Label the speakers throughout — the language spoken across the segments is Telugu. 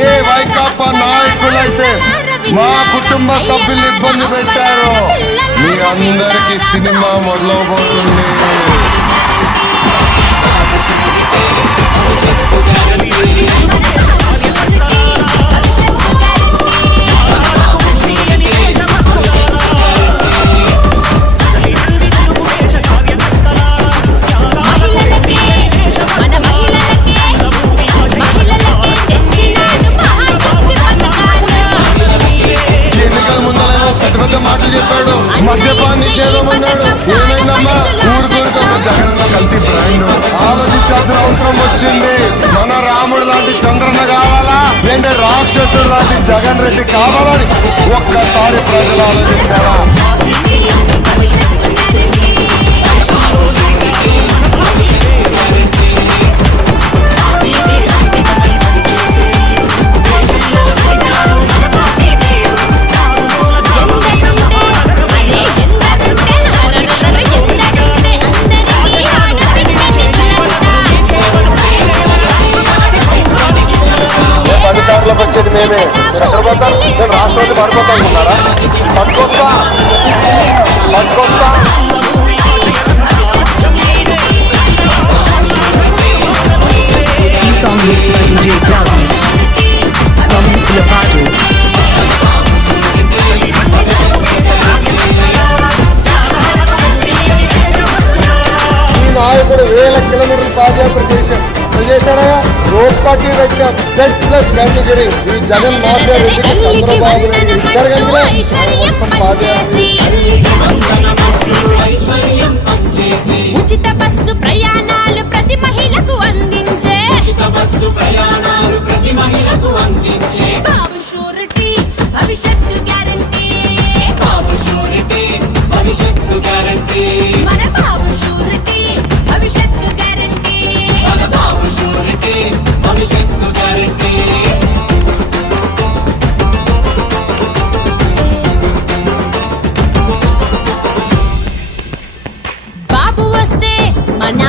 Speaker 1: ఏ వైకాపా నాయకులైతే మా కుటుంబ సభ్యులు ఇబ్బంది పెట్టారో మీ అందరికి సినిమా మొదలవబోతుంది
Speaker 2: మహిళలకే
Speaker 1: చెప్పాడు. మద్యపాన్ నిషేధం అన్నాడు ఏమైందమ్మా? ఊరికూరికి ఒక జగనన్న కల్తీ బ్రాండ్. ఆలోచించాల్సిన అవసరం వచ్చింది. మన రాముడు లాంటి చంద్రన్న కావాలా? లేదంటే రాక్షసుడు లాంటి జగన్ రెడ్డి కావాలని ఒక్కసారి ప్రజలు ఆలోచించారా అధికారంలోకి మేమే మీరు ఎక్కడ పోతారు? నేను రాష్ట్రాన్ని పడిపోతా అనుకున్నారా? పట్టుకొస్తా. పట్టుకొస్తా.
Speaker 3: ఈ సాంగ్ మిక్స్ బై DJ
Speaker 1: కిలోమీటర్లు పాదయాత్ర చేశాం చేశారా రోడ్పాకి పెట్టాం. జెడ్ ప్లస్ కేటగిరీ ఈ జగన్ మాఫియా రెడ్డికి చంద్రబాబు నాయుడు ఇచ్చారు కనుక మొత్తం పాదయాత్ర
Speaker 2: ఉచిత బస్సు ప్రయాణాలు ప్రతి మహిళకు అందించే.
Speaker 4: బస్సు ప్రయాణాలు ప్రతి మహిళకు అందించే.
Speaker 2: బాబు షూరిటీ భవిష్యత్తు గ్యారంటీ.
Speaker 4: బాబు షూరిటీ భవిష్యత్తు గ్యారంటీ.
Speaker 2: మన బాబు వస్తే మన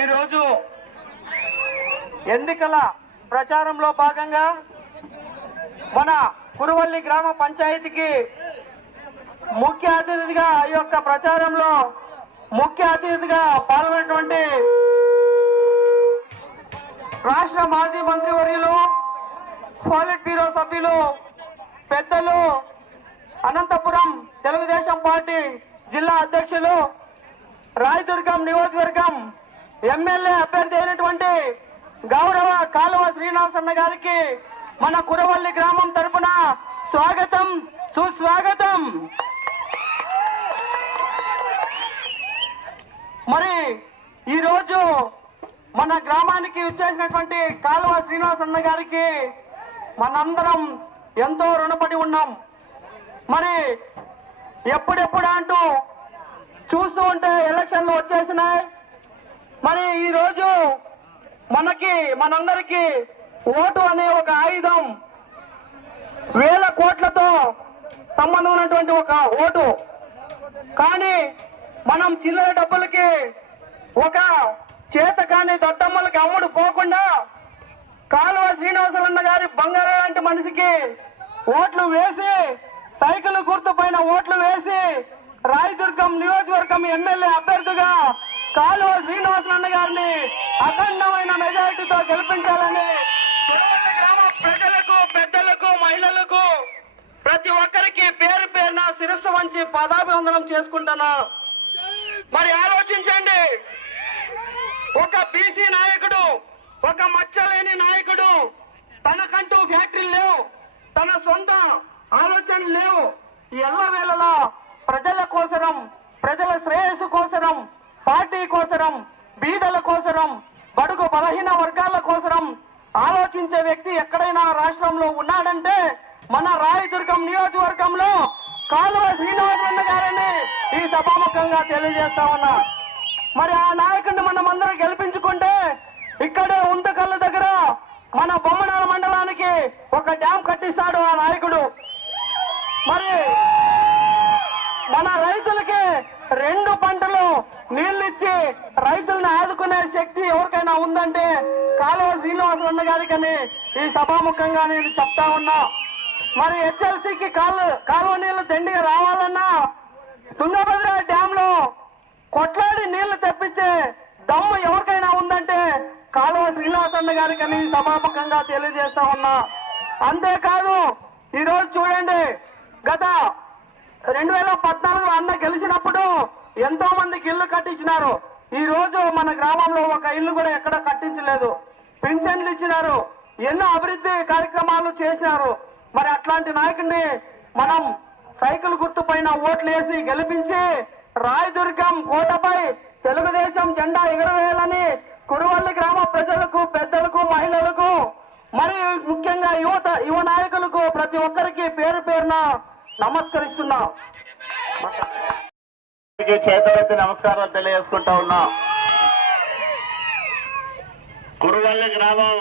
Speaker 5: ఈరోజు ఎన్నికల ప్రచారంలో భాగంగా మన కురువల్లి గ్రామ పంచాయతీకి ముఖ్య అతిథిగా ఈ యొక్క ప్రచారంలో ముఖ్య అతిథిగా పాల్గొన్నటువంటి రాష్ట్ర మాజీ మంత్రివర్యులు పాలిట్ బ్యూరో సభ్యులు పెద్దలు అనంతపురం తెలుగుదేశం పార్టీ జిల్లా అధ్యక్షులు రాయదుర్గం నియోజకవర్గం ఎమ్మెల్యే అభ్యర్థి అయినటువంటి గౌరవ కాలువ శ్రీనివాసన్న గారికి మన కురవల్లి గ్రామం తరపున స్వాగతం సుస్వాగతం. మరి ఈరోజు మన గ్రామానికి విచ్చేసినటువంటి కాలువ శ్రీనివాసన్న గారికి మనందరం ఎంతో రుణపడి ఉన్నాం. మరి ఎప్పుడెప్పుడు అంటూ చూస్తూ ఉంటే ఎలక్షన్లు వచ్చేసినాయి. మరి ఈరోజు మనకి మనందరికీ ఓటు అనే ఒక ఆయుధం వేల కోట్లతో సంబంధం ఉన్నటువంటి ఒక ఓటు. కానీ మనం చిల్లర డబ్బులకి ఒక చేత కాని దద్దమ్మలకి అమ్ముడు పోకుండా కాలువ శ్రీనివాసులన్న గారి బంగారు లాంటి మనిషికి ఓట్లు వేసి సైకిల్ గుర్తు పైన ఓట్లు వేసి రాయదుర్గం నియోజకవర్గం ఎమ్మెల్యే అభ్యర్థిగా కాలువ శ్రీనివాసులన్న గారిని అఖండమైన మెజారిటీతో గెలిపించాలని ప్రజలకు పెద్దలకు మహిళలకు ప్రతి ఒక్కరికి పేరు పేరున శిరస్సు వంచి పదాభివందనం చేసుకుంటున్నాను మరి ఆలోచించండి. ఒక బీసీ నాయకుడు ఒక మచ్చలేని నాయకుడు తనకంటూ ఫ్యాక్టరీలు లేవు తన సొంత ఆలోచనలు లేవు. ఎల్లవేళలా ప్రజల కోసరం ప్రజల శ్రేయస్సు కోసరం పార్టీ కోసరం బీదల కోసరం బడుగు బలహీన వర్గాల కోసరం ఆలోచించే వ్యక్తి ఎక్కడైనా రాష్ట్రంలో ఉన్నాడంటే మన రాయదుర్గం నియోజకవర్గంలో కాలువ శ్రీనివాసన్న గారని ఈ సభాముఖంగా తెలియజేస్తా ఉన్నా. మరి ఆ నాయకుడిని మనం అందరం గెలిపించుకుంటే ఇక్కడే ఉంతకళ్ళ దగ్గర మన బొమ్మనాల మండలానికి ఒక డ్యాం కట్టిస్తాడు ఆ నాయకుడు. మరి మన రైతులకి రెండు పంటలు నీళ్ళు ఇచ్చి ఆదుకునే శక్తి ఎవరికైనా ఉందంటే కాలువ శ్రీనివాస గారికి అని ఈ సభాముఖంగా నేను చెప్తా ఉన్నా. మరి హెచ్ఎల్సీకి కాలు కాలువ నీళ్ళు దండిగా రావాలన్నా తుంగభద్ర డ్యామ్లో కొట్లాడి నీళ్ళు తెప్పించే దమ్ము ఎవరికైనా ఉందంటే కాలువ శ్రీనివాసన్న గారికి అని సమాపకంగా తెలియజేస్తా ఉన్నా. అంతేకాదు ఈరోజు చూడండి గత రెండు వేల పద్నాలుగులో అన్న గెలిచినప్పుడు ఎంతో మందికి ఇల్లు కట్టించినారు. ఈ రోజు మన గ్రామంలో ఒక ఇల్లు కూడా ఎక్కడ కట్టించలేదు. పింఛన్లు ఇచ్చినారు. ఎన్నో అభివృద్ధి కార్యక్రమాలు చేసినారు. మరి అట్లాంటి నాయకుడిని మనం సైకిల్ గుర్తు పైన ఓట్లు వేసి గెలిపించి రాయదుర్గం కోటపై తెలుగుదేశం జెండా ఎగరవేయాలని కురువల్లి గ్రామ ప్రజలకు పెద్దలకు మహిళలకు మరి ముఖ్యంగా యువత యువ నాయకులకు ప్రతి ఒక్కరికి పేరు పేరున నమస్కరిస్తున్నాం.
Speaker 6: చేతులెత్తి నమస్కారాలు తెలియజేసుకుంటా ఉన్నా. కురువల్లి గ్రామం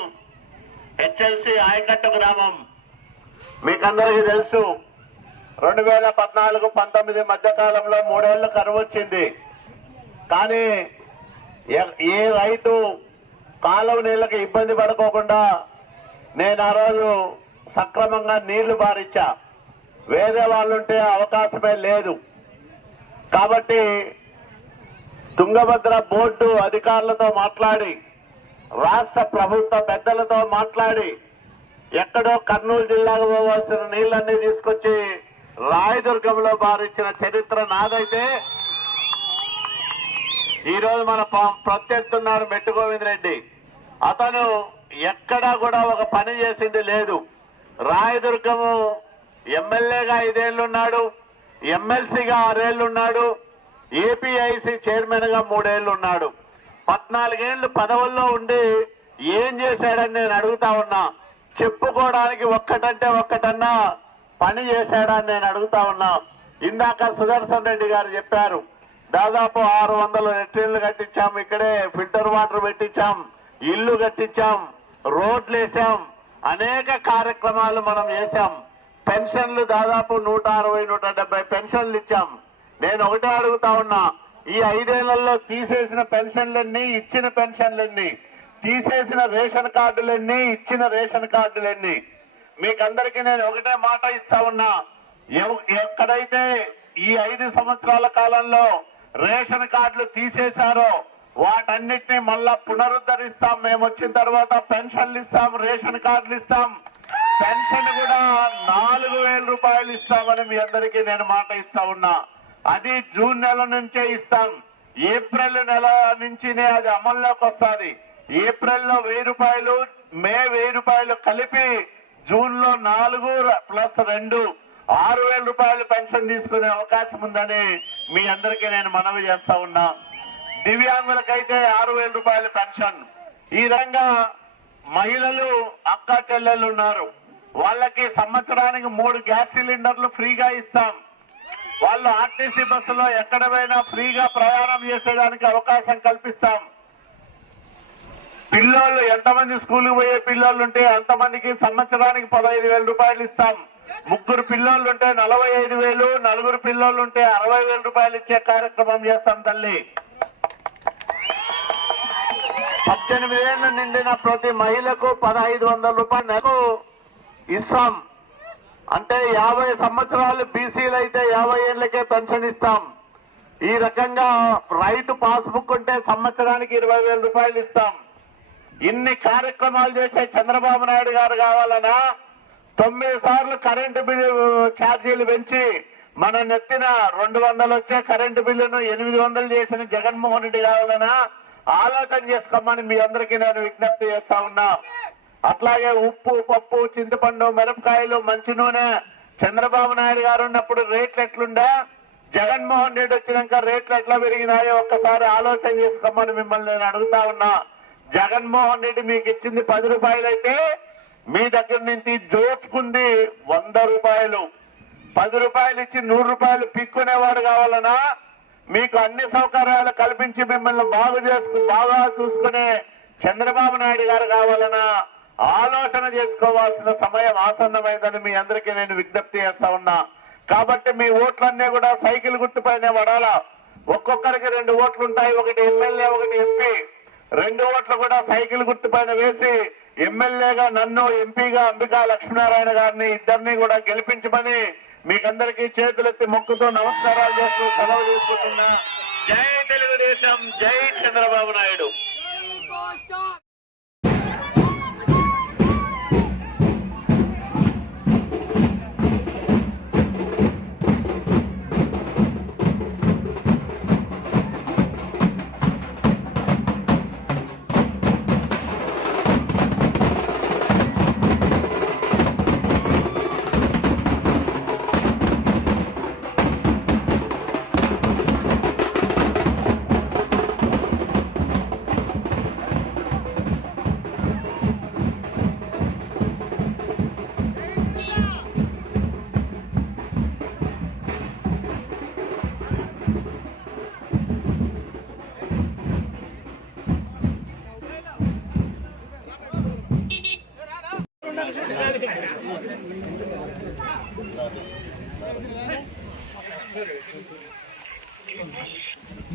Speaker 6: హెచ్ఎల్సి ఆయకట్టు గ్రామం. మీకందరికీ తెలుసు రెండు వేల పద్నాలుగు పంతొమ్మిది మధ్య కాలంలో మూడేళ్ళు కరువు వచ్చింది కానీ ఏ రైతు కాలువ నీళ్ళకి ఇబ్బంది పడుకోకుండా నేను ఆ రోజు సక్రమంగా నీళ్ళు బారిచ్చా వేరే వాళ్ళుంటే అవకాశమే లేదు. కాబట్టి తుంగభద్ర బోర్డు అధికారులతో మాట్లాడి రాష్ట్ర ప్రభుత్వ పెద్దలతో మాట్లాడి ఎక్కడో కర్నూలు జిల్లాకు పోవాల్సిన నీళ్ళన్నీ తీసుకొచ్చి రాయదుర్గంలో బారిచ్చిన చరిత్ర నాదైతే ఈ రోజు మన ప్రత్యర్థున్నారు ప్రత్యర్థున్నాడు మెట్టు గోవింద్ రెడ్డి. అతను ఎక్కడా కూడా ఒక పని చేసింది లేదు. రాయదుర్గము ఎమ్మెల్యేగా ఐదేళ్ళున్నాడు ఎమ్మెల్సీగా ఆరేళ్ళున్నాడు ఏపీఐసి చైర్మన్గా మూడేళ్ళు పద్నాలుగేళ్ళు పదవుల్లో ఉండి ఏం చేశాడని నేను అడుగుతా ఉన్నా. చెప్పుకోవడానికి ఒక్కటంటే ఒక్కటన్నా పని చేశాడని నేను అడుగుతా ఉన్నా. ఇందాక సుదర్శన్ రెడ్డి గారు చెప్పారు దాదాపు ఆరు వందల లెట్రిన్లు కట్టించాం. ఇక్కడే ఫిల్టర్ వాటర్ పెట్టించాం. ఇల్లు కట్టించాం. రోడ్లు వేసాం. అనేక కార్యక్రమాలు మనం చేశాం. పెన్షన్లు దాదాపు నూట అరవై నూట డెబ్బై పెన్షన్లు ఇచ్చాం. నేను ఒకటే అడుగుతా ఉన్నా ఈ ఐదేళ్ళలో తీసేసిన పెన్షన్లన్నీ ఇచ్చిన పెన్షన్లన్నీ తీసేసిన రేషన్ కార్డులన్నీ ఇచ్చిన రేషన్ కార్డులన్నీ. మీకందరికీ నేను ఒకటే మాట ఇస్తా ఉన్నా ఎక్కడైతే ఈ ఐదు సంవత్సరాల కాలంలో రేషన్ కార్డులు తీసేశారో వాటన్నిటిని మళ్ళా పునరుద్ధరిస్తాం. మేము వచ్చిన తర్వాత పెన్షన్లు ఇస్తాం రేషన్ కార్డులు ఇస్తాం. పెన్షన్ కూడా నాలుగు వేల రూపాయలు ఇస్తామని మీ అందరికీ నేను మాట ఇస్తా ఉన్నా. అది జూన్ నెల నుంచే ఇస్తాం. ఏప్రిల్ నెల నుంచినే అది అమల్లోకి వస్తుంది. ఏప్రిల్లో వెయ్యి రూపాయలు మే వెయ్యి రూపాయలు కలిపి జూన్లో నాలుగు ప్లస్ రెండు. ఆరు వేల రూపాయలు పెన్షన్ తీసుకునే అవకాశం ఉందని మీ అందరికీ నేను మనవి చేస్తా ఉన్నా. దివ్యాంగులకైతే ఆరు వేల రూపాయలు పెన్షన్. ఈ రకంగా మహిళలు అక్క చెల్లెలు ఉన్నారు. వాళ్ళకి సంవత్సరానికి మూడు గ్యాస్ సిలిండర్లు ఫ్రీగా ఇస్తాం. వాళ్ళు ఆర్టీసీ బస్సులో ఎక్కడ ఫ్రీగా ప్రయాణం చేసేదానికి అవకాశం కల్పిస్తాం. పిల్లోళ్ళు ఎంతమంది స్కూల్కి పోయే పిల్లోళ్ళు ఉంటే అంతమందికి సంవత్సరానికి పదహైదు వేల రూపాయలు ఇస్తాం. ముగ్గురు పిల్లోళ్ళు ఉంటే నలభై ఐదు వేలు నలుగురు పిల్లోళ్ళు ఉంటే అరవై వేల రూపాయలు ఇచ్చే కార్యక్రమం చేస్తాం తల్లి. పద్దెనిమిది నిండిన ప్రతి మహిళకు పదహైదు వందల రూపాయలు నెలకు ఇస్తాం. అంటే యాభై సంవత్సరాలు బీసీలు అయితే యాభై ఏళ్ళకే పెన్షన్ ఇస్తాం. ఈ రకంగా రైతు పాస్బుక్ ఉంటే సంవత్సరానికి ఇరవై వేల రూపాయలు ఇస్తాం. ఇన్ని కార్యక్రమాలు చేసే చంద్రబాబు నాయుడు గారు కావాలనా? తొమ్మిది సార్లు కరెంటు బిల్లు ఛార్జీలు పెంచి మన నెత్తిన రెండు వందలు వచ్చే కరెంటు బిల్లును ఎనిమిది వందలు చేసిన జగన్మోహన్ రెడ్డి కావాలన? ఆలోచన చేసుకోమని మీ అందరికీ నేను విజ్ఞప్తి చేస్తా ఉన్నా. అట్లాగే ఉప్పు పప్పు చింతపండు మిరపకాయలు మంచి నూనె. చంద్రబాబు నాయుడు గారు ఉన్నప్పుడు రేట్లు ఎట్లుండే? జగన్మోహన్ రెడ్డి వచ్చినాక రేట్లు ఎట్లా పెరిగినాయో ఒక్కసారి ఆలోచన చేసుకోమని మిమ్మల్ని నేను అడుగుతా ఉన్నా. జగన్మోహన్ రెడ్డి మీకు ఇచ్చింది పది రూపాయలైతే మీ దగ్గర నుంచి దోచుకుంది వంద రూపాయలు. పది రూపాయలు ఇచ్చి నూరు రూపాయలు పిక్కునేవాడు కావాలనా మీకు అన్ని సౌకర్యాలు కల్పించి మిమ్మల్ని బాగు చేసుకు బాగా చూసుకునే చంద్రబాబు నాయుడు గారు కావాలనా ఆలోచన చేసుకోవాల్సిన సమయం ఆసన్నమైందని మీ అందరికీ నేను విజ్ఞప్తి చేస్తా ఉన్నా. కాబట్టి మీ ఓట్లన్నీ కూడా సైకిల్ గుర్తుపైనే పడాలా. ఒక్కొక్కరికి రెండు ఓట్లు ఉంటాయి ఒకటి ఎమ్మెల్యే ఒకటి ఎంపీ. రెండు ఓట్లు కూడా సైకిల్ గుర్తుపైన వేసి ఎమ్మెల్యేగా నన్ను ఎంపీగా అంబికా లక్ష్మీనారాయణ గారిని ఇద్దరిని కూడా గెలిపించమని మీకందరికీ చేతులెత్తి మొక్కుతూ నమస్కారాలు చేస్తూ సెలవు చేసుకుంటున్నా. జై తెలుగుదేశం జై చంద్రబాబు నాయుడు.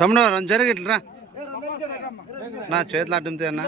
Speaker 7: తమ్ముడు రెండు జరిగి ఇట్లా నా చేతులు అడ్డంతే అన్న.